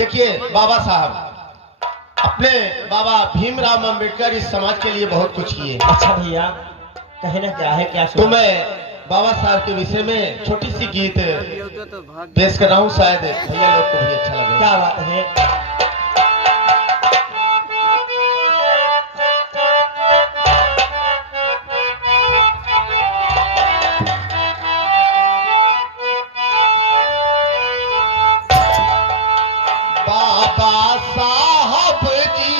देखिए बाबा साहब अपने बाबा भीमराव अम्बेडकर इस समाज के लिए बहुत कुछ किए। अच्छा भैया कहना क्या है, क्या तो मैं बाबा साहब के विषय में छोटी सी गीत पेश कर रहा हूँ, शायद भैया लोग को भी अच्छा लगे। क्या बात है। बाबा साहब जी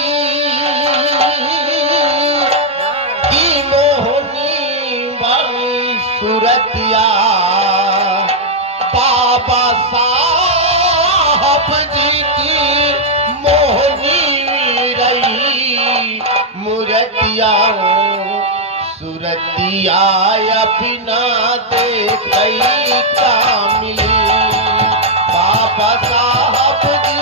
की मोहनी वाली सूरतिया, बाबा साहब जी की मोहनी रही मूर्तिया, सूरतिया बिना देखई का मिली। बाबा साहब जी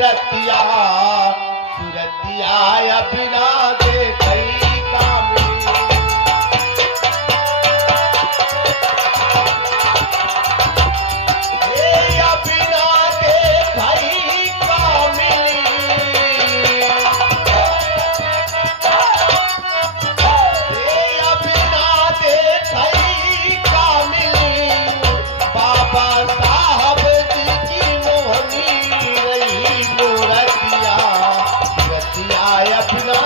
रतिया सूरतिया बिना देखई का मिली। बिना देखई का मिली। बिना देखई का मिली। बाबा साहब जी की मोहनी रही मोरा खाया पीना